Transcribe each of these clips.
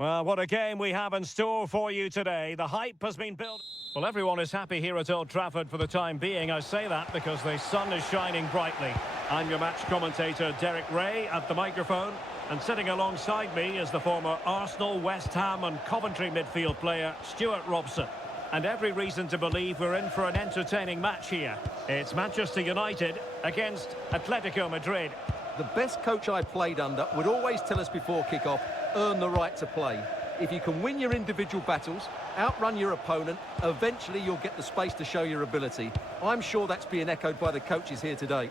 Well, what a game we have in store for you today. The hype has been built. Well, everyone is happy here at Old Trafford for the time being. I say that because the sun is shining brightly. I'm your match commentator, Derek Ray, at the microphone. And sitting alongside me is the former Arsenal, West Ham and Coventry midfield player, Stuart Robson. And every reason to believe we're in for an entertaining match here. It's Manchester United against Atletico Madrid. The best coach I played under would always tell us before kick-off, earn the right to play. If you can win your individual battles, outrun your opponent, eventually you'll get the space to show your ability. I'm sure that's being echoed by the coaches here today.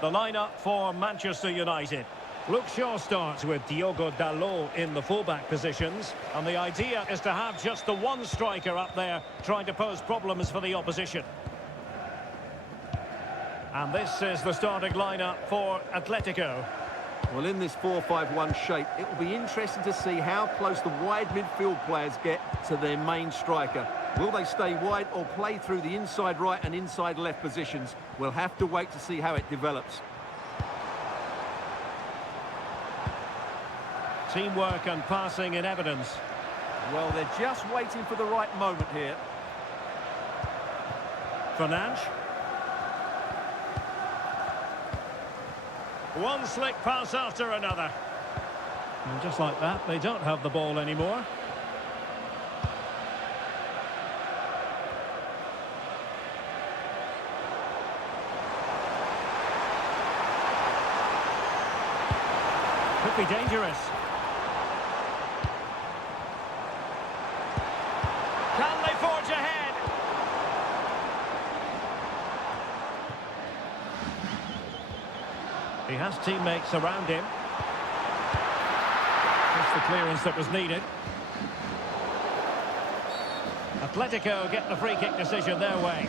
The lineup for Manchester United. Luke Shaw starts with Diogo Dalot in the fullback positions. And the idea is to have just the one striker up there trying to pose problems for the opposition. And this is the starting lineup for Atletico. Well, in this 4-5-1 shape, it will be interesting to see how close the wide midfield players get to their main striker. Will they stay wide or play through the inside right and inside left positions? We'll have to wait to see how it develops. Teamwork and passing in evidence. Well, they're just waiting for the right moment here. Fernandes. One slick pass after another. And just like that, they don't have the ball anymore. Could be dangerous. Can they forge ahead? He has teammates around him. Just the clearance that was needed. Atletico get the free kick decision their way.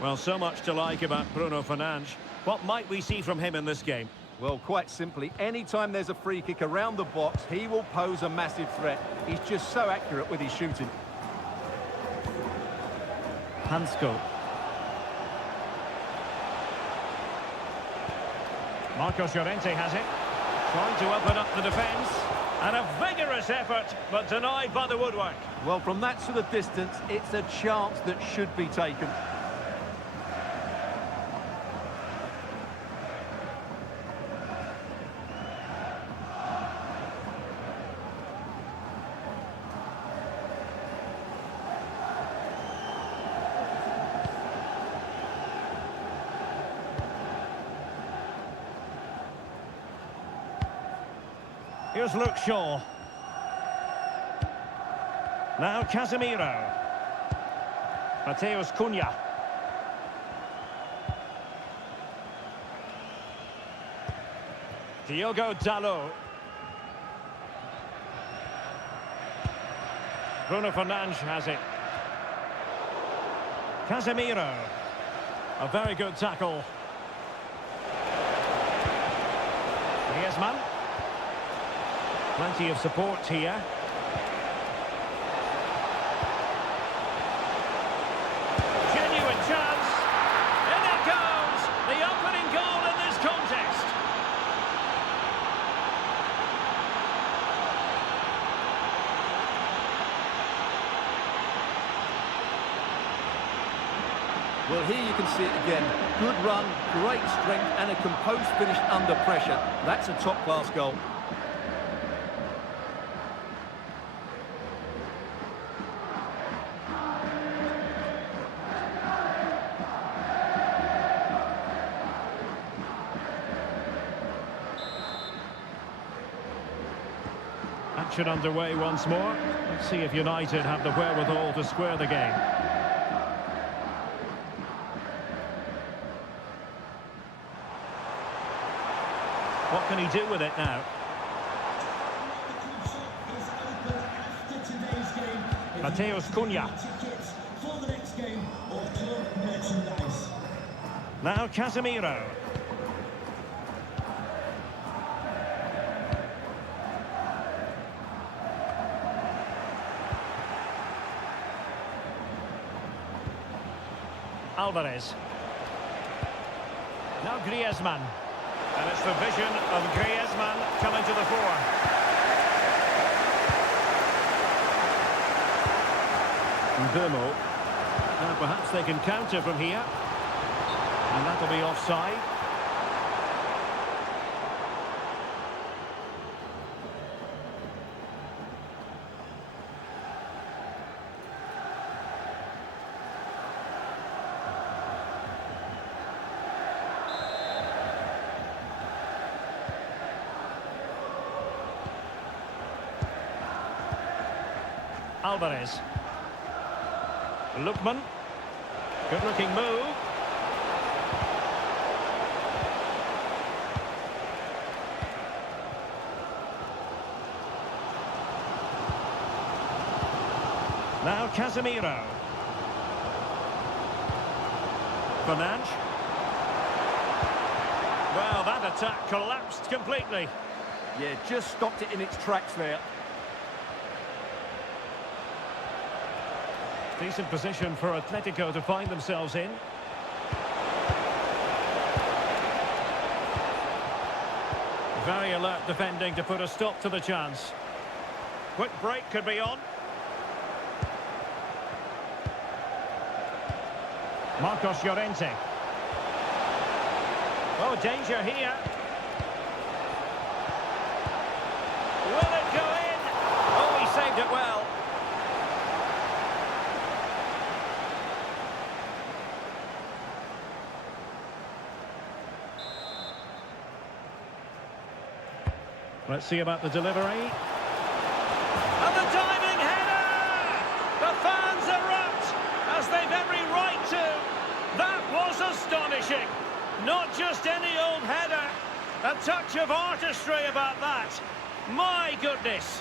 Well, so much to like about Bruno Fernandes. What might we see from him in this game? Well, quite simply, anytime there's a free kick around the box, he will pose a massive threat. He's just so accurate with his shooting. Hansko. Marcos Llorente has it. Trying to open up the defence. And a vigorous effort, but denied by the woodwork. Well, from that sort of distance, it's a chance that should be taken. Here's Luke Shaw. Now Casemiro. Mateus Cunha. Diogo Dalot. Bruno Fernandes has it. Casemiro. A very good tackle. Griezmann. Plenty of support here. Genuine chance. In it goes. The opening goal in this contest. Well, here you can see it again. Good run, great strength and a composed finish under pressure. That's a top-class goal. Action underway once more. Let's see if United have the wherewithal to square the game. What can he do with it now? Mateus Cunha. Now Alvarez. Now Griezmann. And it's the vision of Griezmann coming to the fore. Burmo. Now perhaps they can counter from here. And that'll be offside. Alvarez. Lookman. Good looking move. Now Casemiro. Fernandes. Well, that attack collapsed completely. Yeah, just stopped it in its tracks there. Decent position for Atletico to find themselves in. Very alert defending to put a stop to the chance. Quick break could be on. Marcos Llorente. Oh, danger here. Will it go in? Oh, he saved it well. Let's see about the delivery. And the diving header! The fans erupt, as they've every right to. That was astonishing. Not just any old header. A touch of artistry about that. My goodness.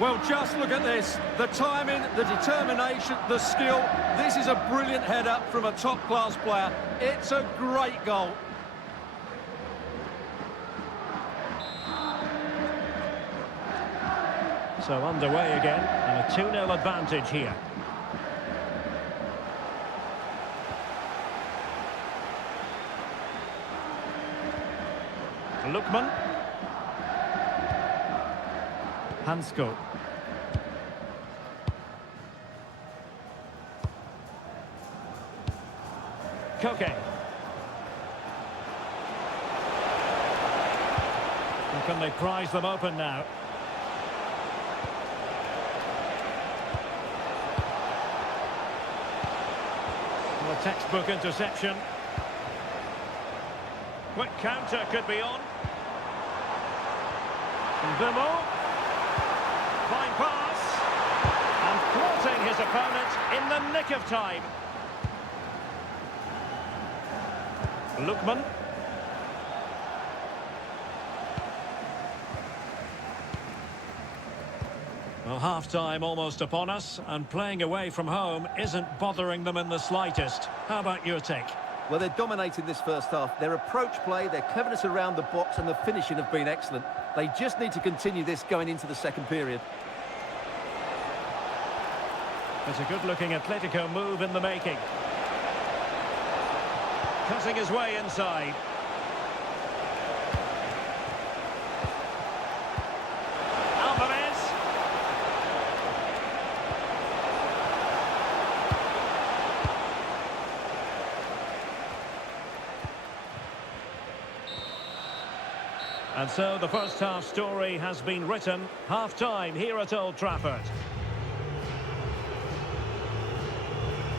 Well, just look at this. The timing, the determination, the skill. This is a brilliant header from a top-class player. It's a great goal. So underway again, and a 2-0 advantage here. Lookman. Hansko. Koke. And can they prize them open now? A textbook interception. Quick counter could be on. Burmo. Fine pass. And thwarting his opponent in the nick of time. Lookman. Well, half-time almost upon us, and playing away from home isn't bothering them in the slightest. How about your take? Well, they're dominating this first half. Their approach play, their cleverness around the box and the finishing have been excellent. They just need to continue this going into the second period. It's a good-looking Atletico move in the making. Cutting his way inside. And so the first half story has been written. Half-time here at Old Trafford.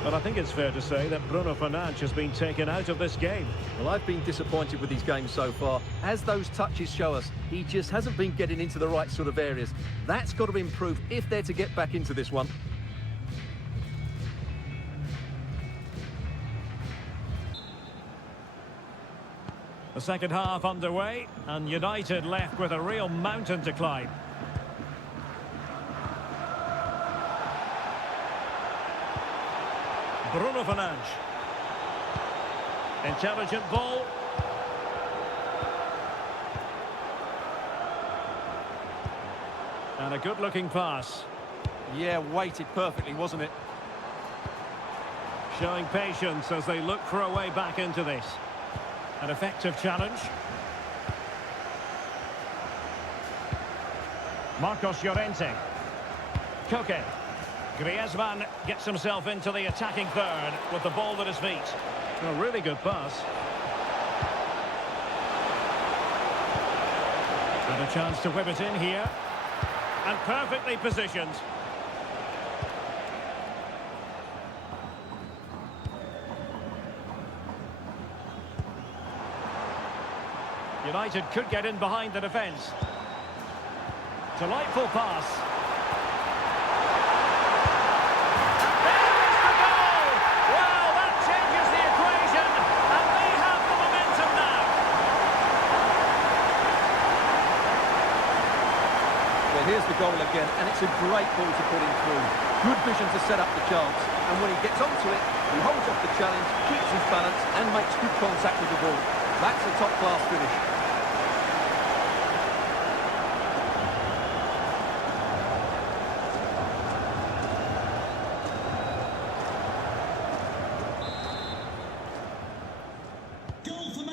But I think it's fair to say that Bruno Fernandes has been taken out of this game. Well, I've been disappointed with his game so far. As those touches show us, he just hasn't been getting into the right sort of areas. That's got to improve if they're to get back into this one. The second half underway, and United left with a real mountain to climb. Bruno Fernandes. Intelligent ball. And a good-looking pass. Yeah, weighted perfectly, wasn't it? Showing patience as they look for a way back into this. An effective challenge. Marcos Llorente. Koke. Griezmann gets himself into the attacking third with the ball at his feet. A really good pass. And a chance to whip it in here. And perfectly positioned. United could get in behind the defence. Delightful pass. And there's the goal! Well, that changes the equation, and they have the momentum now. Well, here's the goal again, and it's a great ball to put him through. Good vision to set up the chance, and when he gets onto it, he holds off the challenge, keeps his balance, and makes good contact with the ball. That's a top-class finish.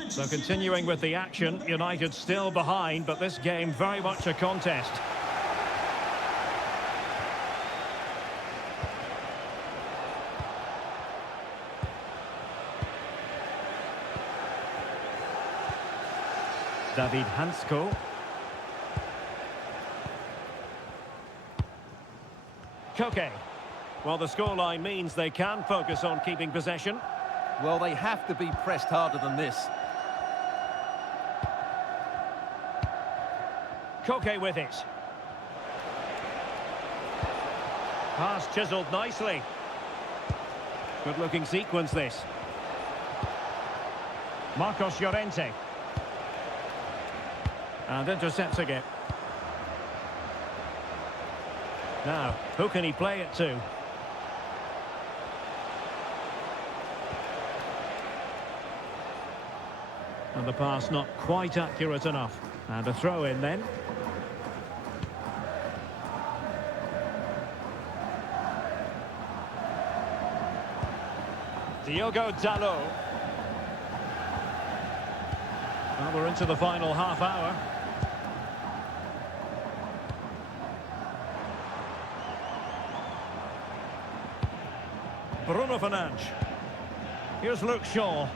So continuing with the action, United still behind, but this game very much a contest. David Hansko. Koke. Well, the scoreline means they can focus on keeping possession. Well, they have to be pressed harder than this. Koke with it. Pass chiselled nicely. Good-looking sequence, this. Marcos Llorente. And intercepts again. Now, who can he play it to? And the pass not quite accurate enough. And a throw in then. Diogo Dalot. Well, we're into the final half hour. Bruno Fernandes. Here's Luke Shaw.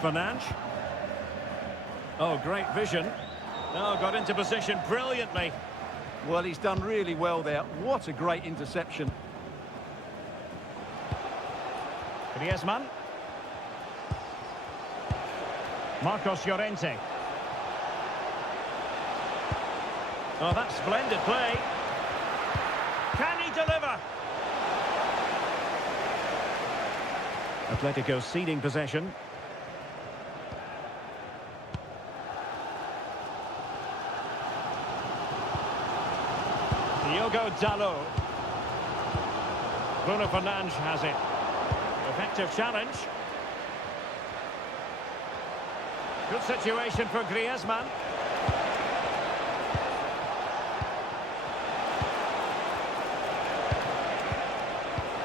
Fernandes. Oh, great vision. Oh, got into position brilliantly. Well, he's done really well there. What a great interception. Griezmann. Marcos Llorente. Oh, that's splendid play. Can he deliver? Atletico ceding possession. Diogo Dalot. Bruno Fernandes has it. Effective challenge. Good situation for Griezmann.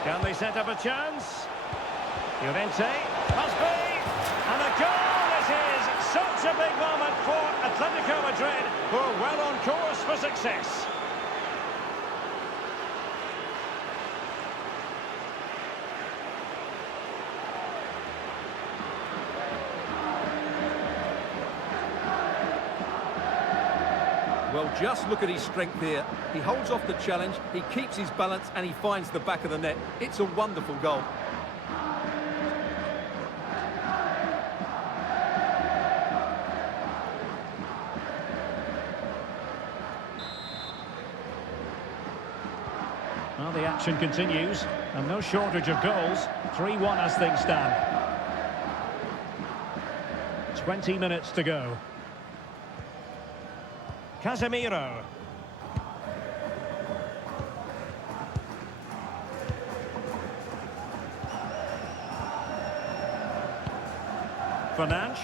Can they set up a chance? Llorente must be, and a goal it is! Such a big moment for Atletico Madrid, who are well on course for success. Well, just look at his strength here. He holds off the challenge, he keeps his balance, and he finds the back of the net. It's a wonderful goal. Well, the action continues, and no shortage of goals. 3-1 as things stand. 20 minutes to go. Casemiro. Fernandes.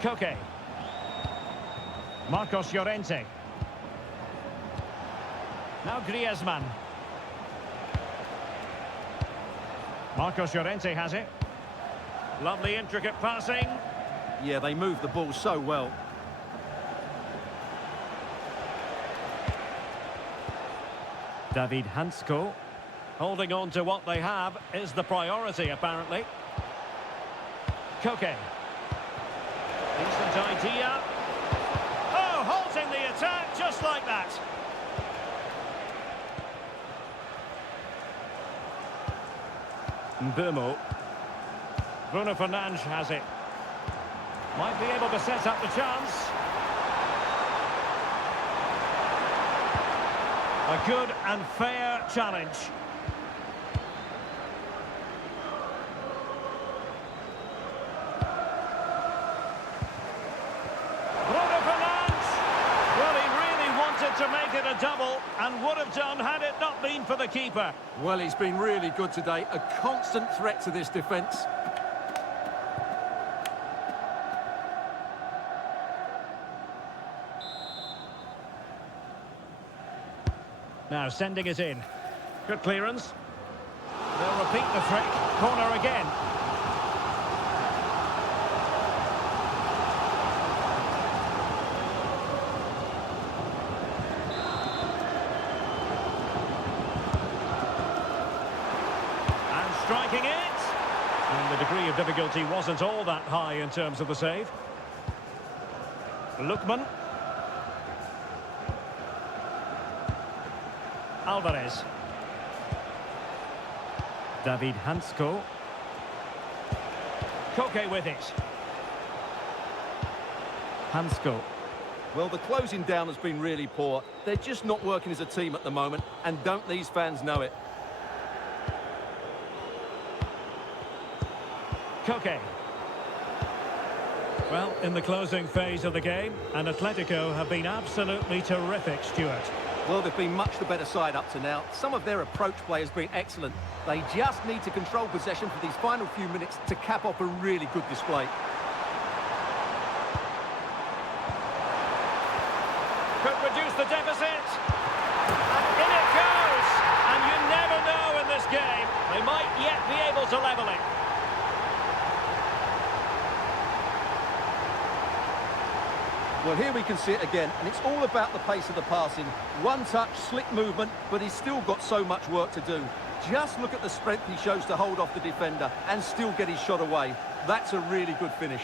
Koke. Marcos Llorente. Now Griezmann. Marcos Llorente has it. Lovely intricate passing. Yeah, they move the ball so well. David Hansko. Holding on to what they have is the priority, apparently. Koke. Decent idea. Oh, halting the attack just like that. Mbeumo. Bruno Fernandes has it. Might be able to set up the chance. A good and fair challenge. Bruno Fernandes! Well, he really wanted to make it a double and would have done had it not been for the keeper. Well, he's been really good today. A constant threat to this defence. Now sending it in. Good clearance. They'll repeat the trick. Corner again. And striking it. And the degree of difficulty wasn't all that high in terms of the save. Lookman. Alvarez. David Hansko. Koke with it. Hansko. Well, the closing down has been really poor. They're just not working as a team at the moment, and don't these fans know it? Koke. Well, in the closing phase of the game, and Atletico have been absolutely terrific, Stuart. Well, they've been much the better side up to now. Some of their approach play has been excellent. They just need to control possession for these final few minutes to cap off a really good display. Could reduce the deficit. And in it goes! And you never know in this game. They might yet be able to level it. Well, here we can see it again, and it's all about the pace of the passing. One touch, slick movement, but he's still got so much work to do. Just look at the strength he shows to hold off the defender and still get his shot away. That's a really good finish.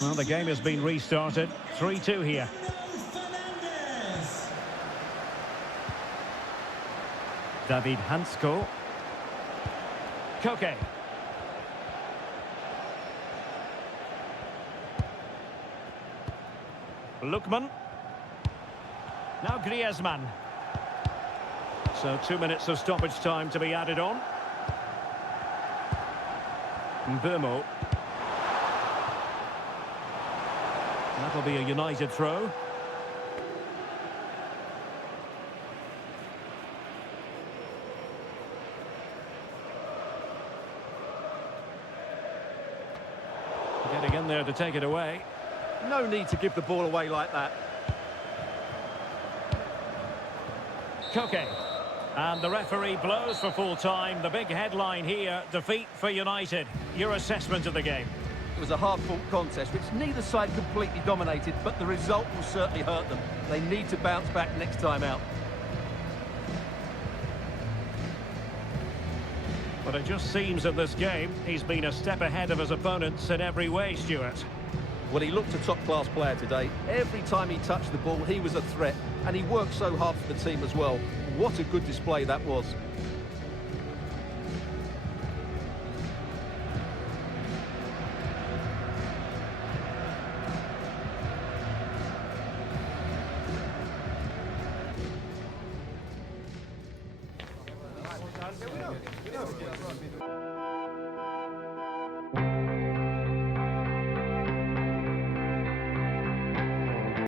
Well, the game has been restarted. 3-2 here. David Hansko. Koke. Lookman. Now Griezmann. So 2 minutes of stoppage time to be added on. Mbeumo. That'll be a United throw. Getting in there to take it away. No need to give the ball away like that. Koke. And the referee blows for full time. The big headline here, defeat for United. Your assessment of the game? It was a hard-fought contest, which neither side completely dominated, but the result will certainly hurt them. They need to bounce back next time out. But it just seems in this game, he's been a step ahead of his opponents in every way, Stuart. Well, he looked a top-class player today. Every time he touched the ball, he was a threat, and he worked so hard for the team as well. What a good display that was.